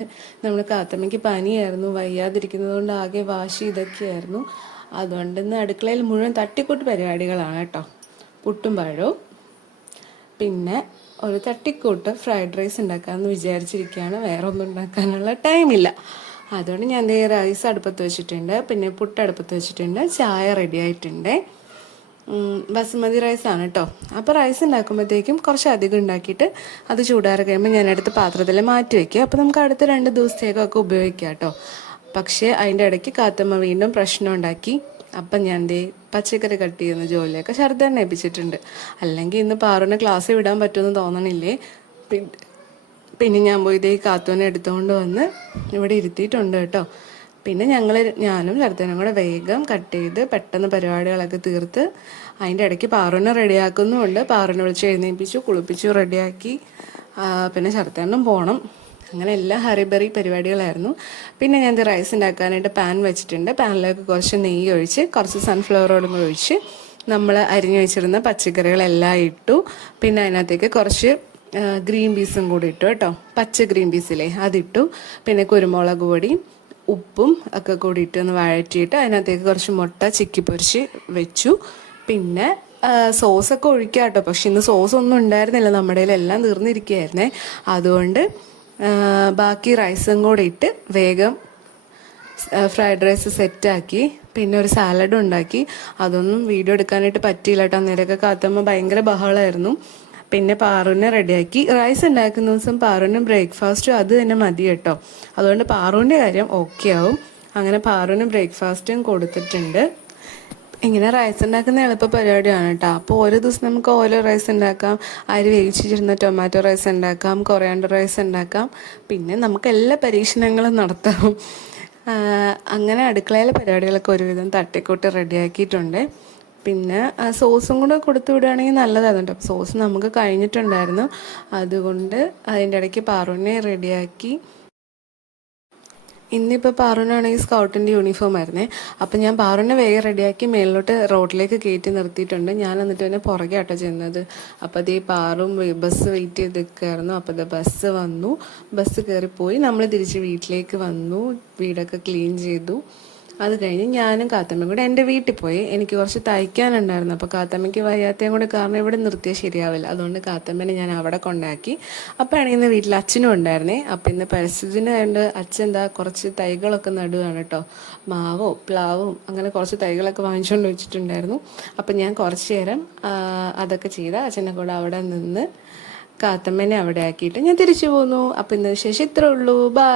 നമ്മൾ കാത്തമ്മയ്ക്ക് പനിയായിരുന്നു, വയ്യാതിരിക്കുന്നത് കൊണ്ട് ആകെ വാശി ഇതൊക്കെയായിരുന്നു. അതുകൊണ്ട് ഇന്ന് അടുക്കളയിൽ മുഴുവൻ തട്ടിക്കൂട്ട് പരിപാടികളാണ് കേട്ടോ. പുട്ടും പഴവും, പിന്നെ ഒരു തട്ടിക്കൂട്ട് ഫ്രൈഡ് റൈസ് ഉണ്ടാക്കാമെന്ന് വിചാരിച്ചിരിക്കുകയാണ്. വേറെ ഒന്നും ഉണ്ടാക്കാനുള്ള ടൈമില്ല. അതുകൊണ്ട് ഞാൻ റൈസ് അടുപ്പത്ത് വെച്ചിട്ടുണ്ട്, പിന്നെ പുട്ട് അടുപ്പത്ത് വെച്ചിട്ടുണ്ട്, ചായ റെഡി ആയിട്ടുണ്ട്. ബസുമതി റൈസാണ് കേട്ടോ. അപ്പോൾ റൈസ് ഉണ്ടാക്കുമ്പോഴത്തേക്കും കുറച്ച് അധികം ഉണ്ടാക്കിയിട്ട് അത് ചൂടാറി കഴിയുമ്പോൾ ഞാനെടുത്ത് പാത്രത്തിൽ മാറ്റി വയ്ക്കുക. അപ്പോൾ നമുക്ക് അടുത്ത 2 ദിവസത്തേക്കൊക്കെ ഉപയോഗിക്കാം കേട്ടോ. പക്ഷേ അതിൻ്റെ ഇടയ്ക്ക് കാത്തമ്മ വീണ്ടും പ്രശ്നം ഉണ്ടാക്കി. അപ്പം ഞാൻ പച്ചക്കറി കട്ട് ചെയ്യുന്ന ജോലിയൊക്കെ ശർദ്ദനെ ഏൽപ്പിച്ചിട്ടുണ്ട്. അല്ലെങ്കിൽ ഇന്ന് പാറുവിനെ ക്ലാസ്സിൽ വിടാൻ പറ്റുമെന്ന് തോന്നണില്ലേ. പിന്നെ ഞാൻ പോയി കാത്തുവിനെ എടുത്തുകൊണ്ട് വന്ന് ഇവിടെ ഇരുത്തിയിട്ടുണ്ട് കേട്ടോ. പിന്നെ ഞാനും ശരത്തനും കൂടെ വേഗം കട്ട് ചെയ്ത് പെട്ടെന്ന് പരിപാടികളൊക്കെ തീർത്ത് അതിൻ്റെ ഇടയ്ക്ക് പാറുവിനെ റെഡിയാക്കുന്നുമുണ്ട്. പാറുവിനെ വിളിച്ച് എഴുന്നേൽപ്പിച്ചു, കുളിപ്പിച്ചു, റെഡിയാക്കി. പിന്നെ ശരത്തേനും പോകണം. അങ്ങനെ എല്ലാം ഹറിബറി പരിപാടികളായിരുന്നു. പിന്നെ ഞാൻ റൈസ് ഉണ്ടാക്കാനായിട്ട് പാൻ വെച്ചിട്ടുണ്ട്. പാനിലേക്ക് കുറച്ച് നെയ്യ് ഒഴിച്ച് കുറച്ച് സൺഫ്ലവർ ഓയിലും ഒഴിച്ച് നമ്മൾ അരിഞ്ഞു വെച്ചിരുന്ന പച്ചക്കറികളെല്ലാം ഇട്ടു. പിന്നെ അതിനകത്തേക്ക് കുറച്ച് ഗ്രീൻ പീസും കൂടി ഇട്ടു കേട്ടോ. പച്ച ഗ്രീൻ പീസില്ലേ അതിട്ടു. പിന്നെ കുരുമുളക് പൊടി, ഉപ്പും ഒക്കെ കൂടി ഇട്ടൊന്ന് വഴറ്റിയിട്ട് അതിനകത്തേക്ക് കുറച്ച് മുട്ട ചിക്കി പൊരിച്ച് വെച്ചു. പിന്നെ സോസൊക്കെ ഒഴിക്കാം കേട്ടോ. പക്ഷെ ഇന്ന് സോസൊന്നും ഉണ്ടായിരുന്നില്ല, നമ്മുടെ എല്ലാം തീർന്നിരിക്കുകയായിരുന്നേ. അതുകൊണ്ട് ബാക്കി റൈസും കൂടെ ഇട്ട് വേഗം ഫ്രൈഡ് റൈസ് സെറ്റാക്കി. പിന്നെ ഒരു സാലഡും ഉണ്ടാക്കി. അതൊന്നും വീഡിയോ എടുക്കാനായിട്ട് പറ്റിയില്ല കേട്ടോ. അന്നേരമൊക്കെ കാത്തമ്മ ഭയങ്കര ബഹളമായിരുന്നു. പിന്നെ പാറുവിനെ റെഡിയാക്കി. റൈസ് ഉണ്ടാക്കുന്ന ദിവസം പാറുവിന് ബ്രേക്ക്ഫാസ്റ്റും അത് തന്നെ മതി കേട്ടോ. അതുകൊണ്ട് പാറുവിൻ്റെ കാര്യം ഓക്കെ ആവും. അങ്ങനെ പാറുവിന് ബ്രേക്ക്ഫാസ്റ്റും കൊടുത്തിട്ടുണ്ട്. ഇങ്ങനെ റൈസ് ഉണ്ടാക്കുന്ന എളുപ്പ പരിപാടിയാണ് കേട്ടോ. അപ്പോൾ ഓരോ ദിവസം നമുക്ക് ഓരോ റൈസ് ഉണ്ടാക്കാം. അരി വേവിച്ചിരുന്ന ടൊമാറ്റോ റൈസ് ഉണ്ടാക്കാം, കൊറിയാണ്ടർ റൈസ് ഉണ്ടാക്കാം. പിന്നെ നമുക്ക് എല്ലാ പരീക്ഷണങ്ങളും നടത്താം. അങ്ങനെ അടുക്കളയിലെ പരിപാടികളൊക്കെ ഒരുവിധം തട്ടിക്കൂട്ടി റെഡിയാക്കിയിട്ടുണ്ട്. പിന്നെ സോസും കൂടെ കൊടുത്തു വിടുകയാണെങ്കിൽ നല്ലതാണ് കേട്ടോ. സോസ് നമുക്ക് കഴിഞ്ഞിട്ടുണ്ടായിരുന്നു. അതുകൊണ്ട് അതിൻ്റെ ഇടയ്ക്ക് പാറുവിനെ റെഡിയാക്കി. ഇന്നിപ്പോൾ പാറുവിനാണെങ്കിൽ സ്കൗട്ടിൻ്റെ യൂണിഫോം ആയിരുന്നേ. അപ്പം ഞാൻ പാറുവിനെ വേഗം റെഡിയാക്കി മേളിലോട്ട് റോഡിലേക്ക് കയറ്റി നിർത്തിയിട്ടുണ്ട്. ഞാൻ എന്നിട്ട് തന്നെ പുറകെ ആട്ടോ ചെന്നത്. അപ്പോൾ അതേ പാറും ബസ് വെയിറ്റ് ചെയ്ത് നിൽക്കുകയായിരുന്നു. അപ്പോൾ അത് ബസ് വന്നു, ബസ് കയറിപ്പോയി. നമ്മൾ തിരിച്ച് വീട്ടിലേക്ക് വന്നു, വീടൊക്കെ ക്ലീൻ ചെയ്തു. അത് കഴിഞ്ഞ് ഞാനും കാത്തമ്മയും കൂടെ എൻ്റെ വീട്ടിൽ പോയി. എനിക്ക് കുറച്ച് തയ്ക്കാനുണ്ടായിരുന്നു. അപ്പോൾ കാത്തമ്മയ്ക്ക് വയ്യാത്തയും കൂടെ കാരണം ഇവിടെ നിർത്തിയാൽ ശരിയാവില്ല. അതുകൊണ്ട് കാത്തമ്മനെ ഞാൻ അവിടെ കൊണ്ടാക്കി. അപ്പോൾ ഇന്ന് വീട്ടിൽ അച്ഛനും ഉണ്ടായിരുന്നേ. അപ്പോൾ ഇന്ന് പരിസ്ഥിതിനായതുകൊണ്ട് അച്ഛൻ കുറച്ച് തൈകളൊക്കെ നടുകയാണ് കേട്ടോ. മാവും പ്ലാവും അങ്ങനെ കുറച്ച് തൈകളൊക്കെ വാങ്ങിച്ചുകൊണ്ട് വെച്ചിട്ടുണ്ടായിരുന്നു. അപ്പം ഞാൻ കുറച്ച് നേരം അതൊക്കെ ചെയ്ത് അച്ഛനെ കൂടെ അവിടെ നിന്ന് കാത്തമ്മനെ അവിടെ ആക്കിയിട്ട് ഞാൻ തിരിച്ചു പോന്നു. അപ്പം ഇന്ന് വിശേഷം ഇത്രേ ഉള്ളൂ. ബൈ.